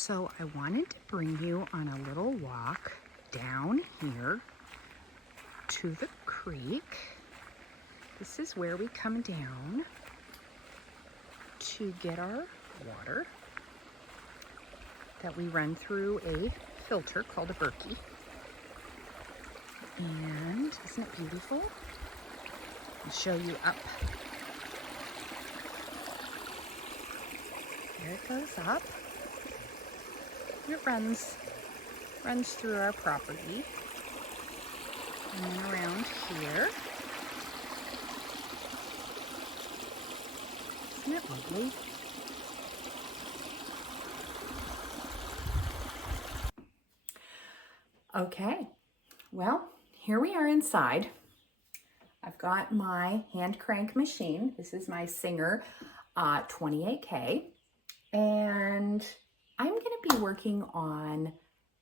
So I wanted to bring you on a little walk down here to the creek. This is where we come down to get our water that we run through a filter called a Berkey. And isn't it beautiful? I'll show you up. There it goes up. It runs through our property and then around here. Isn't it lovely? Okay, well, here we are inside. I've got my hand crank machine. This is my Singer 28K, and I'm going to be working on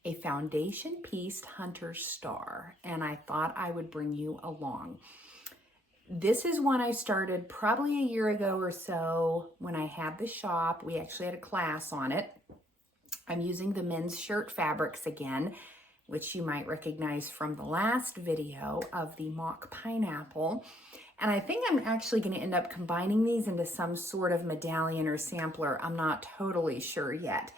a foundation piece Hunter Star, and I thought I would bring you along. This is one I started probably a year ago or so when I had the shop. We actually had a class on it. I'm using the men's shirt fabrics again, which you might recognize from the last video of the mock pineapple. And I think I'm actually going to end up combining these into some sort of medallion or sampler. I'm not totally sure yet.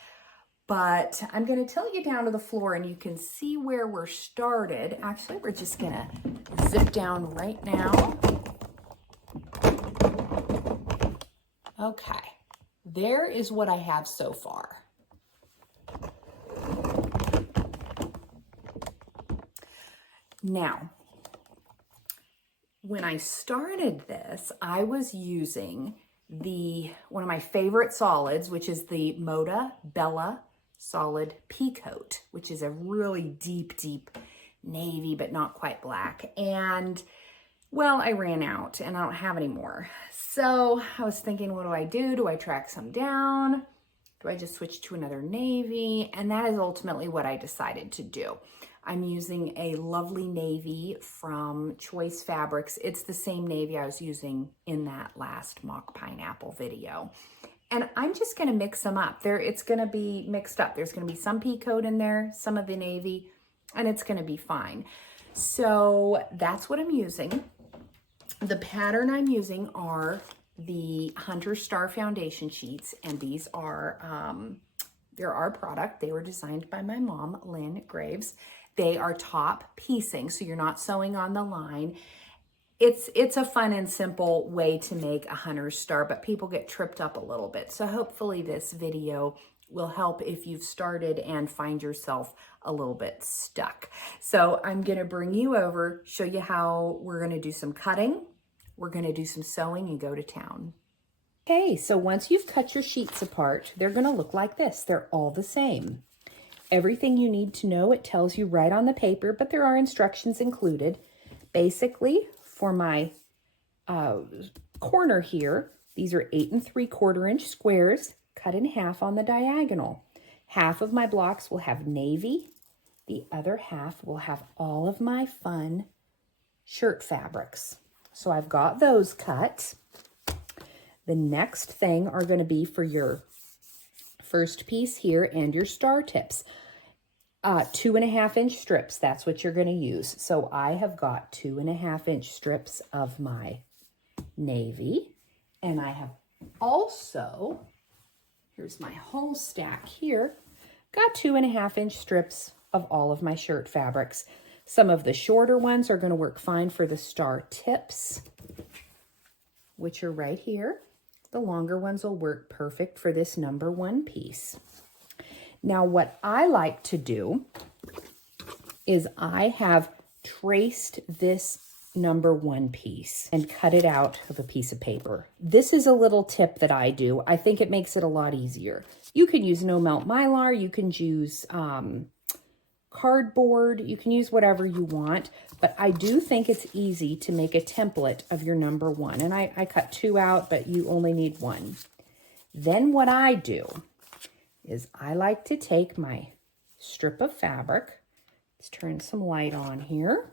But I'm going to tilt you down to the floor and you can see where we're started. Actually, we're just going to zip down right now. Okay, there is what I have so far. Now, when I started this, I was using one of my favorite solids, which is the Moda Bella Solid Pea Coat, which is a really deep navy, but not quite black. And well, I ran out and I don't have any more. So I was thinking, what do I do? Do I track some down? Do I just switch to another navy? And that is ultimately what I decided to do. I'm using a lovely navy from Choice Fabrics. It's the same navy I was using in that last mock pineapple video. And I'm just gonna mix them up. It's gonna be mixed up. There's gonna be some pea coat in there, some of the navy, and it's gonna be fine. So that's what I'm using. The pattern I'm using are the Hunter Star foundation sheets, and these are, they're our product. They were designed by my mom, Lynn Graves. They are top piecing, so you're not sewing on the line. It's a fun and simple way to make a Hunter Star, but people get tripped up a little bit. So hopefully this video will help if you've started and find yourself a little bit stuck. So I'm gonna bring you over, show you how we're gonna do some cutting, we're gonna do some sewing and go to town. Okay, so once you've cut your sheets apart, they're gonna look like this. They're all the same. Everything you need to know, it tells you right on the paper, but there are instructions included. Basically, for my corner here, these are 8 3/4 inch squares cut in half on the diagonal. Half of my blocks will have navy. The other half will have all of my fun shirt fabrics. So I've got those cut. The next thing are going to be for your first piece here and your star tips. 2.5 inch strips, that's what you're going to use. So I have got 2.5 inch strips of my navy, and I have also, here's my whole stack here, got 2.5 inch strips of all of my shirt fabrics. Some of the shorter ones are going to work fine for the star tips, which are right here. The longer ones will work perfect for this number 1 piece. Now, what I like to do is I have traced this number 1 piece and cut it out of a piece of paper. This is a little tip that I do. I think it makes it a lot easier. You can use no melt mylar, you can use cardboard, you can use whatever you want, but I do think it's easy to make a template of your number 1. And I cut 2 out, but you only need 1. Then what I do is I like to take my strip of fabric, let's turn some light on here,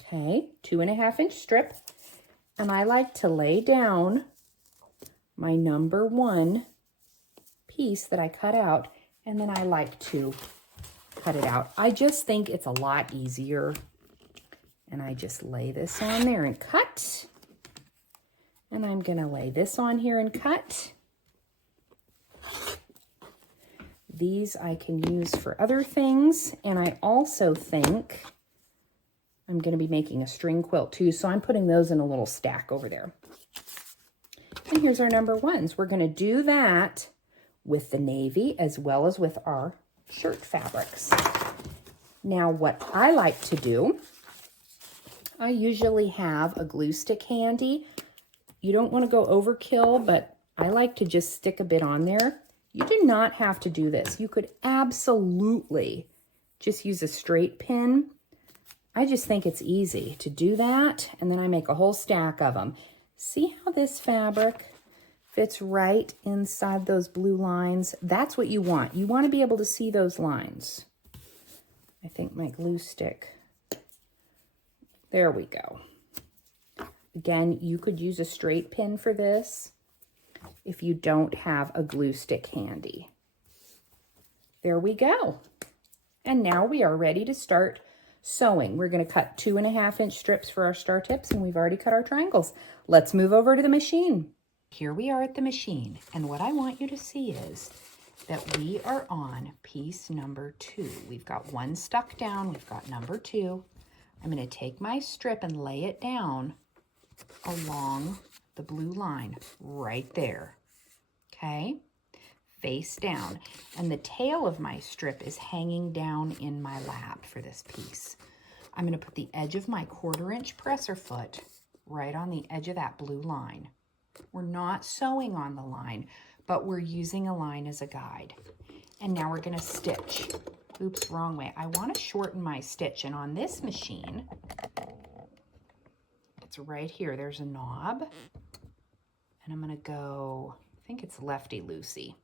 okay, 2.5 inch strip, and I like to lay down my number 1 piece that I cut out And then I like to cut it out. I just think it's a lot easier. And I just lay this on there and cut. And I'm gonna lay this on here and cut. These I can use for other things. And I also think I'm gonna be making a string quilt too. So I'm putting those in a little stack over there. And here's our number ones. We're gonna do that with the navy as well as with our shirt fabrics. Now what I like to do, I usually have a glue stick handy. You don't want to go overkill, but I like to just stick a bit on there. You do not have to do this. You could absolutely just use a straight pin. I just think it's easy to do that, and then I make a whole stack of them. See how this fabric fits right inside those blue lines? That's what you want. You want to be able to see those lines. I think my glue stick, there we go. Again, you could use a straight pin for this if you don't have a glue stick handy. There we go. And now we are ready to start sewing. We're going to cut 2.5-inch strips for our star tips, and we've already cut our triangles. Let's move over to the machine. Here we are at the machine, and what I want you to see is that we are on piece number 2. We've got one stuck down, we've got number 2. I'm going to take my strip and lay it down along the blue line right there, okay? Face down. And the tail of my strip is hanging down in my lap for this piece. I'm going to put the edge of my 1/4-inch presser foot right on the edge of that blue line. We're not sewing on the line, but we're using a line as a guide. And now we're going to stitch. Oops, wrong way. I want to shorten my stitch, and on this machine, it's right here. There's a knob, and I'm going to go, I think it's lefty-loosey.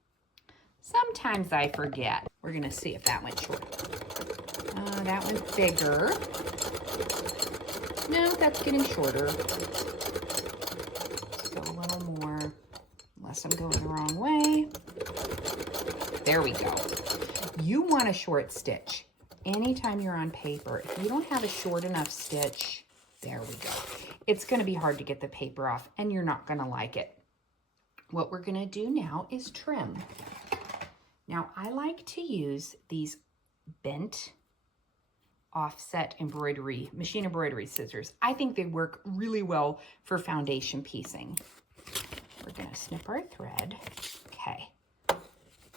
Sometimes I forget. We're going to see if that went short. That went bigger. No, that's getting shorter. Let's go a little more, unless I'm going the wrong way. There we go. You want a short stitch anytime you're on paper. If you don't have a short enough stitch, there we go. It's going to be hard to get the paper off, and you're not going to like it. What we're going to do now is trim. Now, I like to use these bent offset embroidery, machine embroidery scissors. I think they work really well for foundation piecing. We're going to snip our thread. Okay.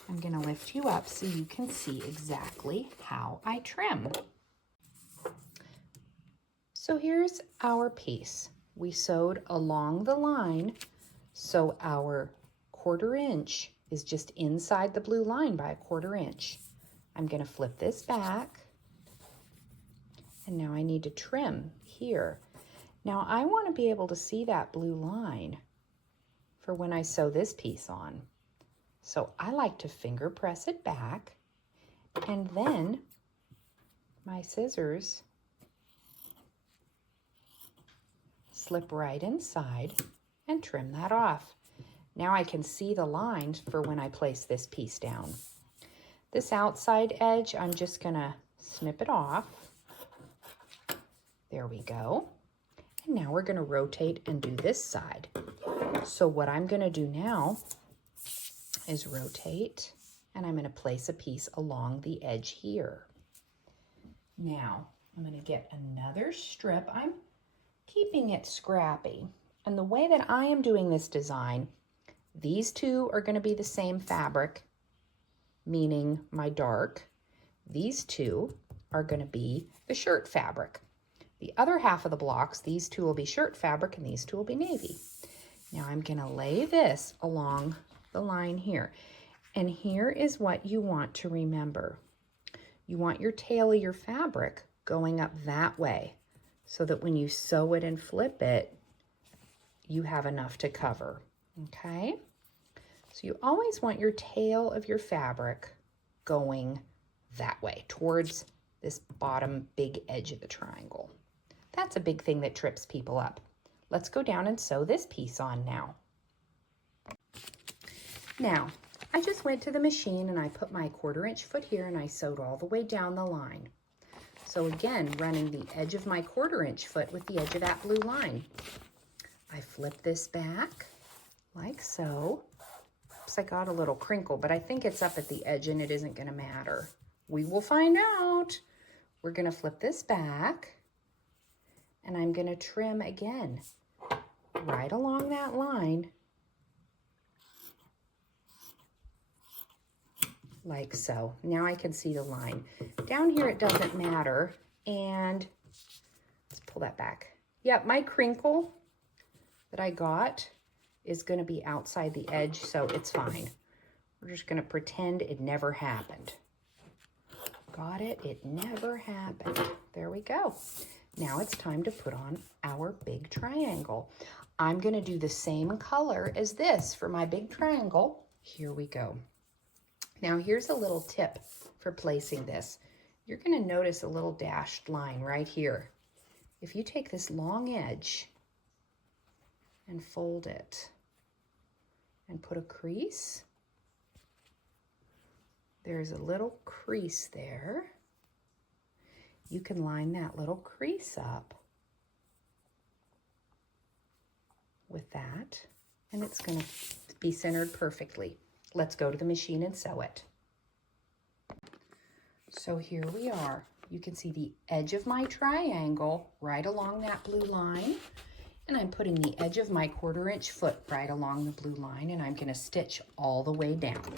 I'm going to lift you up so you can see exactly how I trim. So here's our piece. We sewed along the line, so our 1/4 inch is just inside the blue line by 1/4 inch. I'm going to flip this back, and now I need to trim here. Now I want to be able to see that blue line for when I sew this piece on. So I like to finger press it back, and then my scissors slip right inside and trim that off. Now I can see the lines for when I place this piece down. This outside edge, I'm just gonna snip it off. There we go. And now we're gonna rotate and do this side. So what I'm gonna do now is rotate, and I'm gonna place a piece along the edge here. Now, I'm gonna get another strip. I'm keeping it scrappy. And the way that I am doing this design, these two are going to be the same fabric, meaning my dark. These two are going to be the shirt fabric. The other half of the blocks, these two will be shirt fabric and these two will be navy. Now I'm going to lay this along the line here. And here is what you want to remember. You want your tail of your fabric going up that way, so that when you sew it and flip it, you have enough to cover, okay? So you always want your tail of your fabric going that way, towards this bottom big edge of the triangle. That's a big thing that trips people up. Let's go down and sew this piece on now. Now, I just went to the machine and I put my 1/4 inch foot here and I sewed all the way down the line. So again, running the edge of my 1/4 inch foot with the edge of that blue line. I flip this back like so. Oops, I got a little crinkle, but I think it's up at the edge and it isn't gonna matter. We will find out. We're gonna flip this back and I'm gonna trim again, right along that line, like so. Now I can see the line. Down here it doesn't matter, and let's pull that back. Yeah, my crinkle that I got is gonna be outside the edge, so it's fine. We're just gonna pretend it never happened. Got it? It never happened. There we go. Now it's time to put on our big triangle. I'm gonna do the same color as this for my big triangle. Here we go. Now here's a little tip for placing this. You're gonna notice a little dashed line right here. If you take this long edge and fold it and put a crease, there's a little crease there. You can line that little crease up with that, and it's gonna be centered perfectly. Let's go to the machine and sew it. So here we are. You can see the edge of my triangle right along that blue line, and I'm putting the edge of my 1/4 inch foot right along the blue line, and I'm gonna stitch all the way down.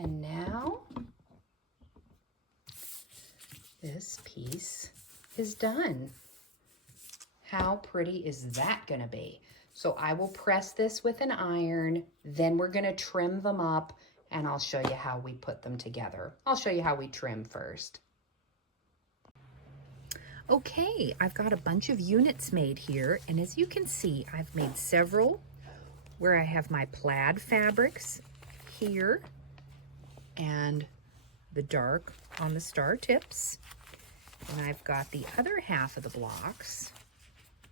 And now this piece is done. How pretty is that gonna be? So I will press this with an iron, then we're gonna trim them up, and I'll show you how we put them together. I'll show you how we trim first. Okay, I've got a bunch of units made here, and as you can see, I've made several where I have my plaid fabrics here and the dark on the star tips. And I've got the other half of the blocks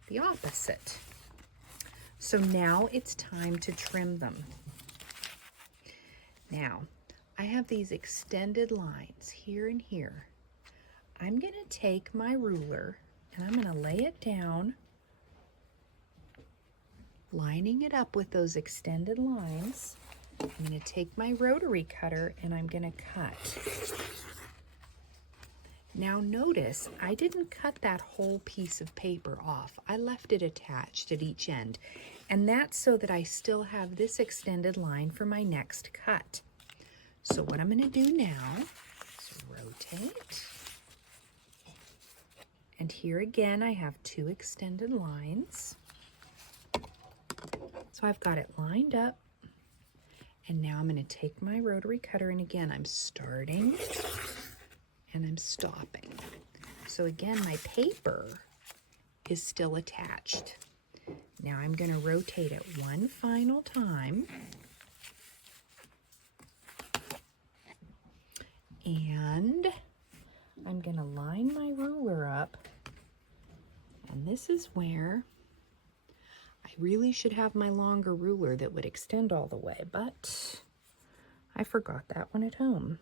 the opposite. So now it's time to trim them. Now, I have these extended lines here and here. I'm gonna take my ruler and I'm gonna lay it down, lining it up with those extended lines. I'm gonna take my rotary cutter and I'm gonna cut. Now notice, I didn't cut that whole piece of paper off. I left it attached at each end. And that's so that I still have this extended line for my next cut. So what I'm gonna do now is rotate. And here again, I have two extended lines. So I've got it lined up. And now I'm gonna take my rotary cutter, and again, I'm starting and I'm stopping. So again, my paper is still attached. Now I'm gonna rotate it one final time. And I'm gonna line my ruler up. And this is where I really should have my longer ruler that would extend all the way, but I forgot that one at home.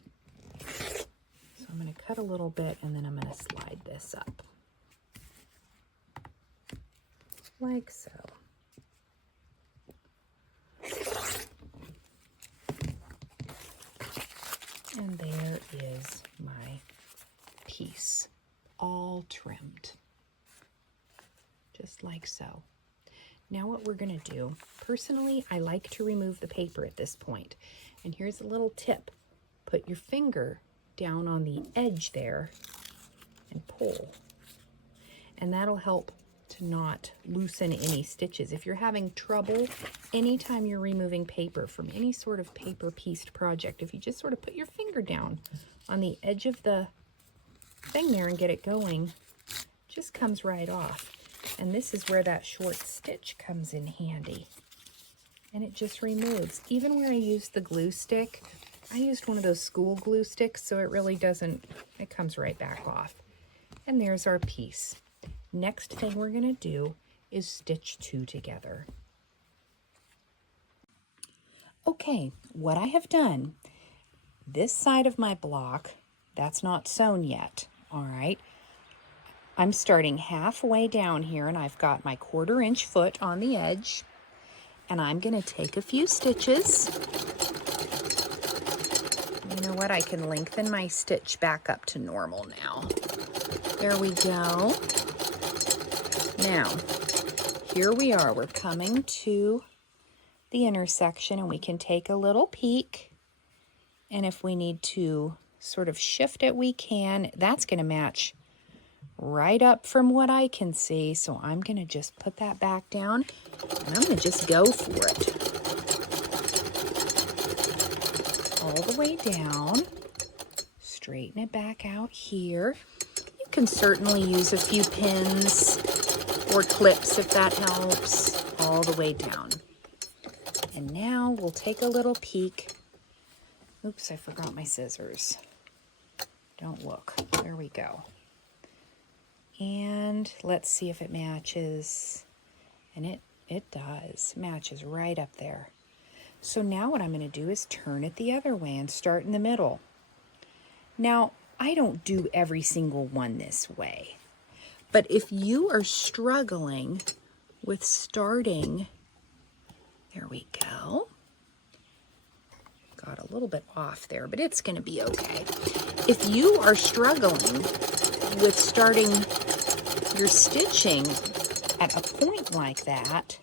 So I'm gonna cut a little bit and then I'm gonna slide this up. like so. And there is my piece, all trimmed, just like so. Now what we're gonna do, personally, I like to remove the paper at this point. And here's a little tip. Put your finger down on the edge there and pull. And that'll help to not loosen any stitches. If you're having trouble, anytime you're removing paper from any sort of paper pieced project, if you just sort of put your finger down on the edge of the thing there and get it going, it just comes right off. And this is where that short stitch comes in handy. And it just removes. Even where I used the glue stick, I used one of those school glue sticks, so it really doesn't, it comes right back off. And there's our piece. Next thing we're gonna do is stitch 2 together. Okay, what I have done, this side of my block, that's not sewn yet, all right? I'm starting halfway down here and I've got my 1/4 inch foot on the edge, and I'm gonna take a few stitches. You know what, I can lengthen my stitch back up to normal now. There we go. Now, here we are, we're coming to the intersection and we can take a little peek. And if we need to sort of shift it, we can. That's gonna match right up from what I can see. So I'm gonna just put that back down and I'm gonna just go for it. All the way down, straighten it back out here. You can certainly use a few pins or clips if that helps, all the way down. And now we'll take a little peek. Oops, I forgot my scissors. Don't look, there we go. And let's see if it matches. And it does, matches right up there. So now what I'm gonna do is turn it the other way and start in the middle. Now, I don't do every single one this way. But if you are struggling with starting, there we go. Got a little bit off there, but it's gonna be okay. If you are struggling with starting your stitching at a point like that,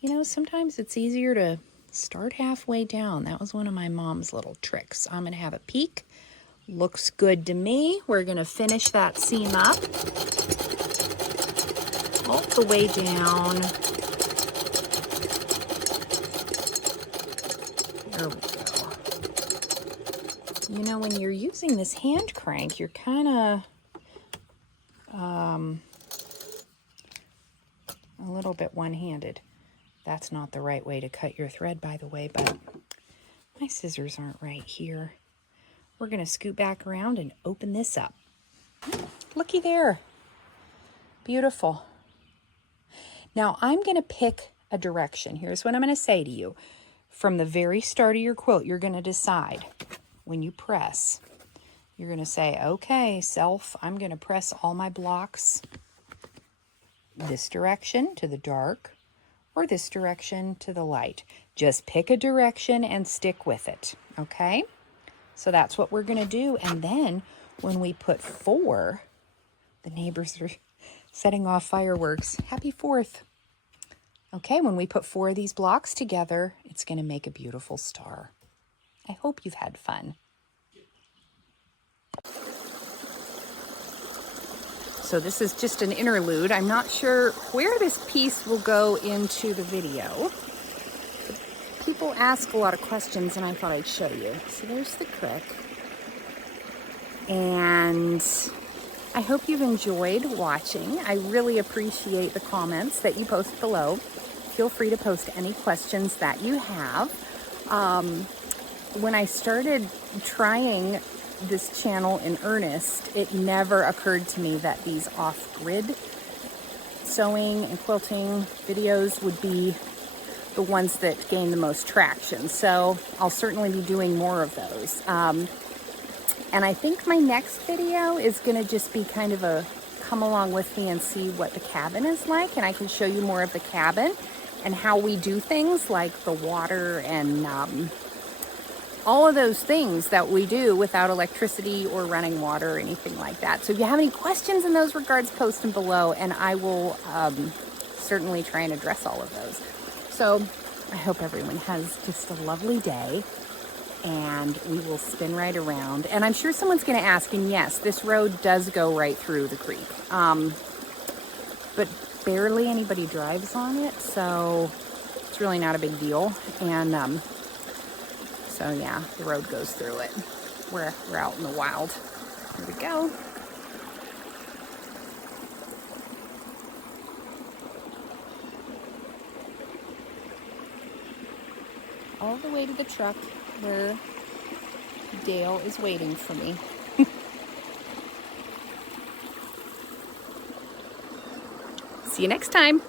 you know, sometimes it's easier to start halfway down. That was one of my mom's little tricks. I'm gonna have a peek. Looks good to me. We're gonna finish that seam up all the way down. There we go. You know, when you're using this hand crank, you're kind of a little bit one-handed. That's not the right way to cut your thread, by the way, but my scissors aren't right here. We're gonna scoot back around and open this up. Looky there. Beautiful. Now I'm gonna pick a direction. Here's what I'm gonna say to you. From the very start of your quilt, you're gonna decide when you press. You're gonna say, okay, self, I'm gonna press all my blocks this direction to the dark or this direction to the light. Just pick a direction and stick with it, okay? So that's what we're gonna do. And then when we put 4, the neighbors are setting off fireworks. Happy 4th. Okay, when we put 4 of these blocks together, it's gonna make a beautiful star. I hope you've had fun. So this is just an interlude. I'm not sure where this piece will go into the video. People ask a lot of questions and I thought I'd show you. So there's the crick. And I hope you've enjoyed watching. I really appreciate the comments that you post below. Feel free to post any questions that you have. When I started trying this channel in earnest, it never occurred to me that these off-grid sewing and quilting videos would be the ones that gain the most traction. So I'll certainly be doing more of those. And I think my next video is gonna just be kind of a come along with me and see what the cabin is like, and I can show you more of the cabin and how we do things like the water and all of those things that we do without electricity or running water or anything like that. So if you have any questions in those regards, post them below, and I will certainly try and address all of those. So I hope everyone has just a lovely day, and we will spin right around. And I'm sure someone's going to ask, and yes, this road does go right through the creek, but barely anybody drives on it, so it's really not a big deal. And so yeah, the road goes through it. We're out in the wild. Here we go. All the way to the truck where Dale is waiting for me. See you next time.